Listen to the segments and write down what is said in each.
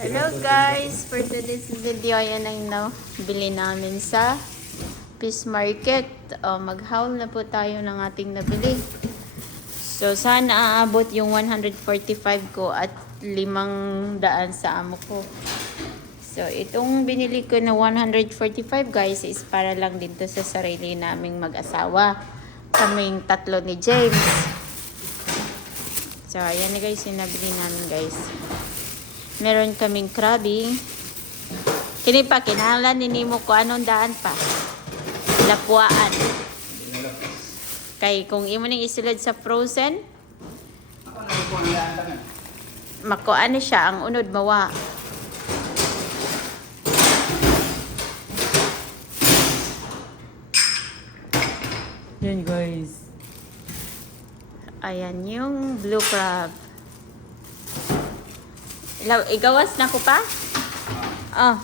Hello guys! For today's video, ayan ang nabili namin sa Fish Market. Mag-haul na po tayo ng ating nabili. So, sana aabot yung 145 ko at 500 sa amo ko. So, itong binili ko na 145 guys is para lang dito sa sarili naming mag-asawa. Kaming tatlo ni James. So, ayan na guys yung nabili namin guys. Meron kaming krabi. Kini pa, kinahanglan ni mo ko anong daan pa. Lapuaan. Kay kung imo ning isulod sa frozen, makuan na siya, ang unod mawa. Yan guys. Ayan yung blue crab. Igawas na ko pa? Oh.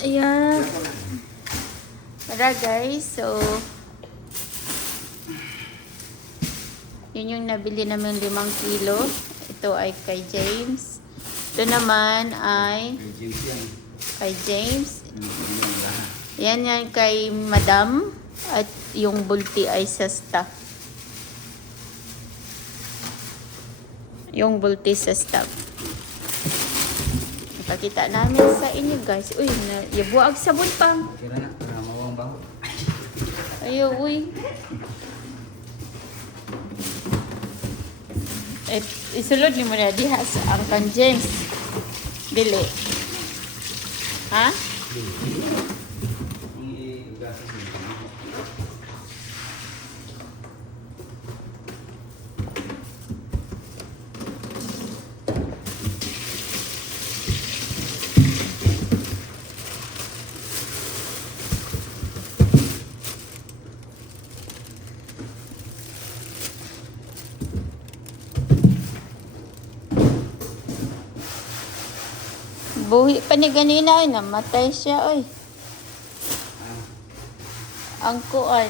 Ayan. Tara guys, so yun yung nabili namin 5 kilo. Ito ay kay James. Ito naman ay kay James. Yan yan kay Madam. At yung bulti ay sa staff. Yung bulti sa staff. Ipakita namin sa inyo guys. Uy, yabuag sabon pa. Kira na, mawang ba? Ayo, uy. Isulod ni mo na diha sa ang kan James. Dili. Ha? Buhi pa ni ganina ay namatay siya oy. Ang kuan.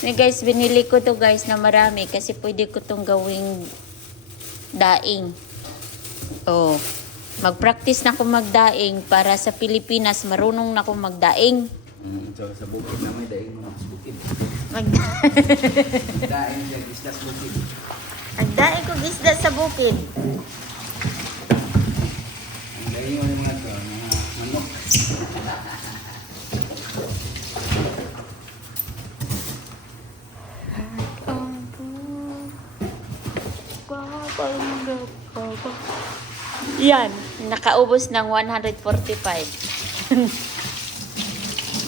Ni guys, binili ko to guys na marami kasi pwede ko tong gawing daing. Oh. Mag-practice na ako magdaing para sa Pilipinas marunong na ako magdaing. So, sa bukid na may daing mo sa bukid. Daing sa isda sa bukid. Magdaing ko isda sa bukid. Daing mo yung mga to, mga manok. Yan, nakaubos ng 145.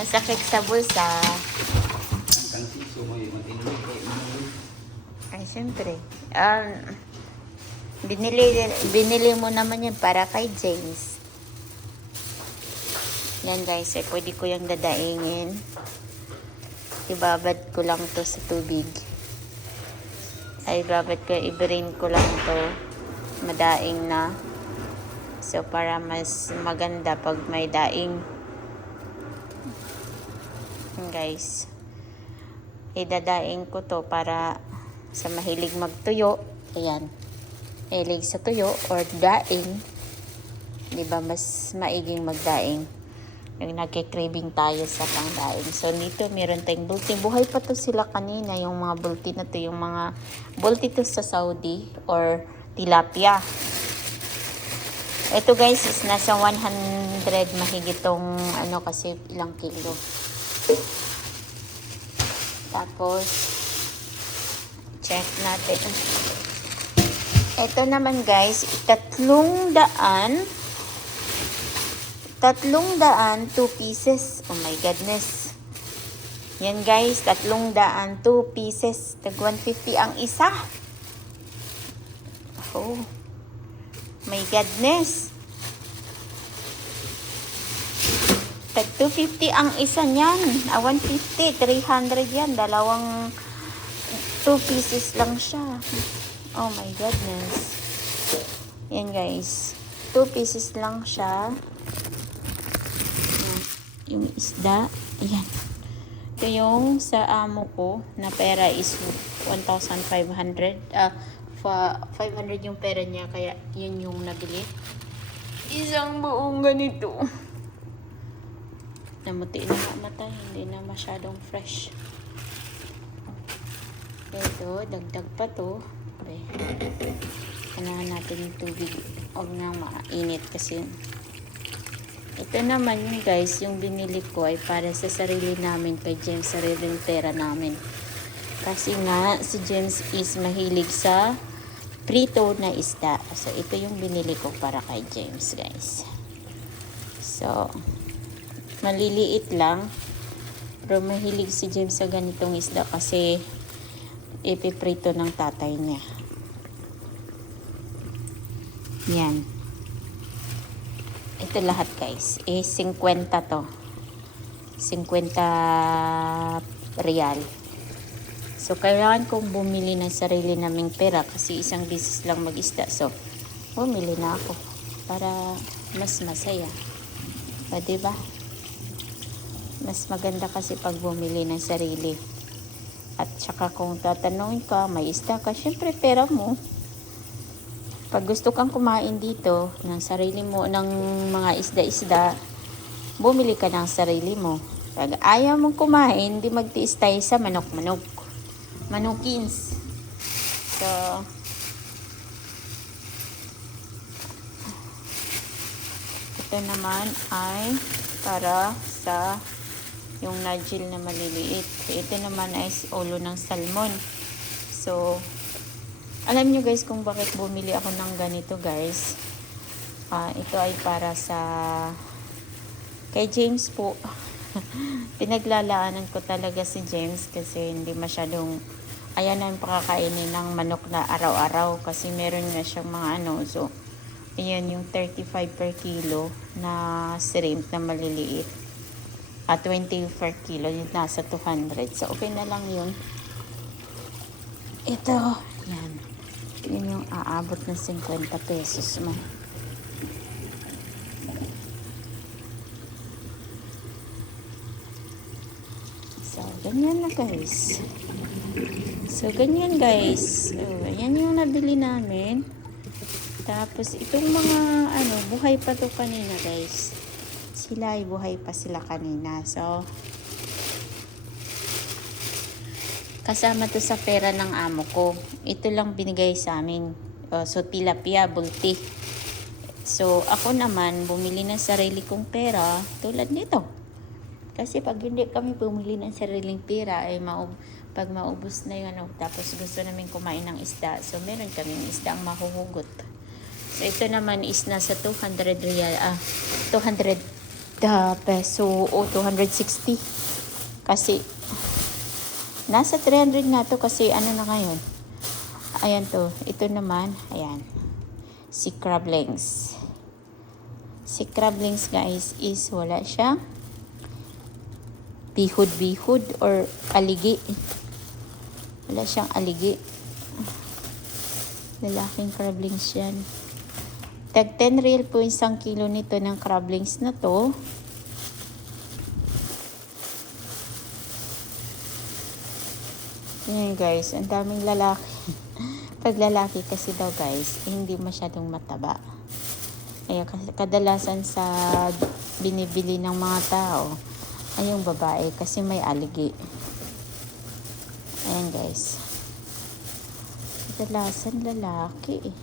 Masakit sa bulsa. Ang kansiso mo yung matindi kay mo. Ay, siyempre. Binili mo naman yan para kay James. Yan guys, pwede ko yung dadaingin. Ibabad ko lang to sa tubig. Ay, ibabad ko, i-brain ko lang to. Madaing na. So, para mas maganda pag may daing. Guys, idadaing ko to para sa mahilig magtuyo. Ayan. Mahilig sa tuyo or daing. Diba, mas maiging magdaing. Yung nagkikraving tayo sa pangdaing. So, nito meron tayong bulti. Buhay pa to sila kanina. Yung mga bulti na to. Yung mga bulti to sa Saudi or tilapia. Ito guys is nasa 100 mahigitong ano kasi ilang kilo. Tapos check natin. Ito naman guys, 300, 2 pieces. Oh my goodness. Yan guys, 300, 2 pieces. Tag 150 ang isa. Oh. My goodness. Tag 250 ang isa niyan. 150, 300 yan. Dalawang 2 pieces lang siya. Oh my goodness. Yan guys. 2 pieces lang siya. Yung isda. Ayan. Ito yung sa amo ko na pera is 1,500. 500 yung pera niya, kaya yun yung nabili. Isang buong ganito. Namuti na nga mata, hindi na masyadong fresh. Ito, dagdag pa to. Okay. Kailangan natin yung tubig. Huwag na mainit kasi. Ito naman guys, yung binili ko ay para sa sarili namin kay James, sariling pera namin. Kasi nga, si James is mahilig sa prito na isda. So, ito yung binili ko para kay James, guys. So, maliliit lang. Pero mahilig si James sa ganitong isda kasi ipiprito ng tatay niya. Yan. Ito lahat, guys. 50 to. 50 real. So, kailangan kong bumili ng sarili naming pera kasi isang beses lang mag-isda. So, bumili na ako para mas masaya. O, diba? Mas maganda kasi pag bumili ng sarili. At saka kung tatanungin ka, may isda ka, syempre pera mo. Pag gusto kang kumain dito ng sarili mo, ng mga isda-isda, bumili ka ng sarili mo. Pag ayaw mong kumain, di magtiis tayo sa manok-manok. Manukins. So, ito naman ay para sa yung nudgel na maliliit. Ito naman ay ulo ng salmon. So, alam nyo guys kung bakit bumili ako ng ganito guys. Ito ay para sa kay James po. Pinaglalaanan ko talaga si James kasi hindi masyadong ayan na yung pakakainin ng manok na araw-araw kasi meron na siyang mga ano. So, ayan yung 35 per kilo na shrimp na maliliit. 20 per kilo, yung nasa 200. So, okay na lang yun. Ito, yan. Yun yung aabot ng 50 pesos mo. So, ganyan na guys. So, ganyan guys. So, ayan yung nabili namin. Tapos, itong mga, buhay pa to kanina guys. Sila ay buhay pa sila kanina. So, kasama to sa pera ng amo ko. Ito lang binigay sa amin. So, tilapia, bulti. So, ako naman, bumili ng sarili kong pera tulad nito. Kasi pag hindi kami bumili ng sariling pera, ay pag maubos na yun, tapos gusto namin kumain ng isda, so meron kaming isda ang mahuhugot. So ito naman is nasa 200 real, 200 peso o 260. Kasi nasa 300 na to kasi ano na ngayon. Ayan to, ito naman, ayan. Si crablings. Si crablings guys is wala siyang bihod or aligi. Wala siyang aligi. Lalaking crablings yan. Tag 10 real po isang kilo nito ng crablings na to. Yan guys, ang daming lalaki. Pag lalaki kasi daw guys, hindi masyadong mataba. Ay, kadalasan sa binibili ng mga tao ay yung babae kasi may aligi. Ayan guys. Kadalasan lalaki eh.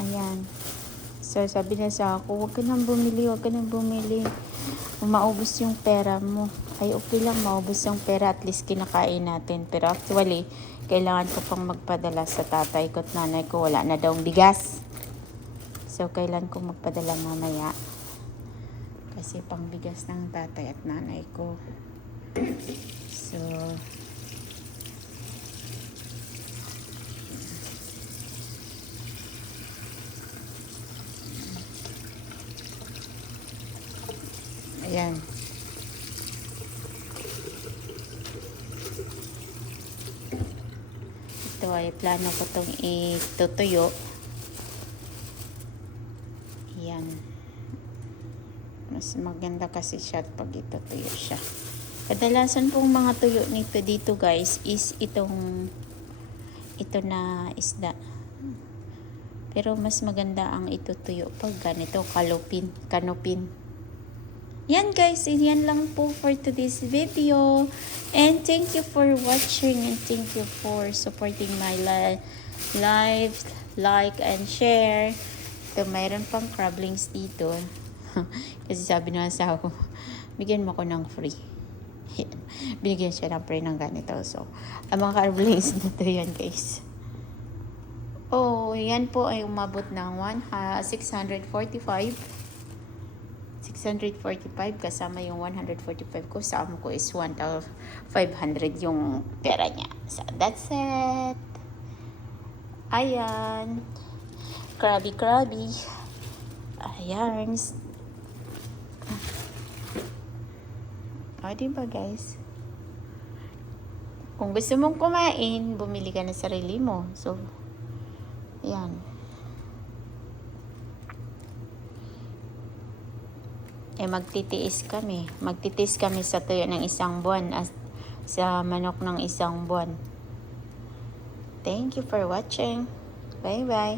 Ayan. So sabi na sa ako, huwag ka nang bumili. Maubos yung pera mo. Ay okay lang, maubos yung pera, at least kinakain natin. Pero actually, kailangan ko pang magpadala sa tatay ko at nanay ko. Wala na daw bigas. So, kailan ko magpadala mamaya. Kasi pang bigas ng tatay at nanay ko. So, ayan. Ito ay plano ko itong itutuyo. Yan. Mas maganda kasi siya pag itutuyo siya. Kadalasan pong mga tuyo nito dito guys is ito na isda. Pero mas maganda ang ito tuyo pag ganito kanupin. Yan guys, yan lang po for today's video. And thank you for watching and thank you for supporting my live, like and share. Ito, mayroon pang crablings dito. Kasi sabi ng asawa ko, bigyan mo ko ng free. Binigyan siya ng free ng ganito. So, ang mga crablings na to yan guys. Oh, yan po ay umabot ng 645 kasama yung 145 ko. Sa amo ko is 1,500 yung pera niya. So, that's it. Ayan. Krabi. Ayan. O, diba guys? Kung gusto mong kumain, bumili ka na sarili mo. So, ayan. Magtitiis kami sa tuyo ng isang buwan at sa manok ng isang buwan. Thank you for watching. Bye bye.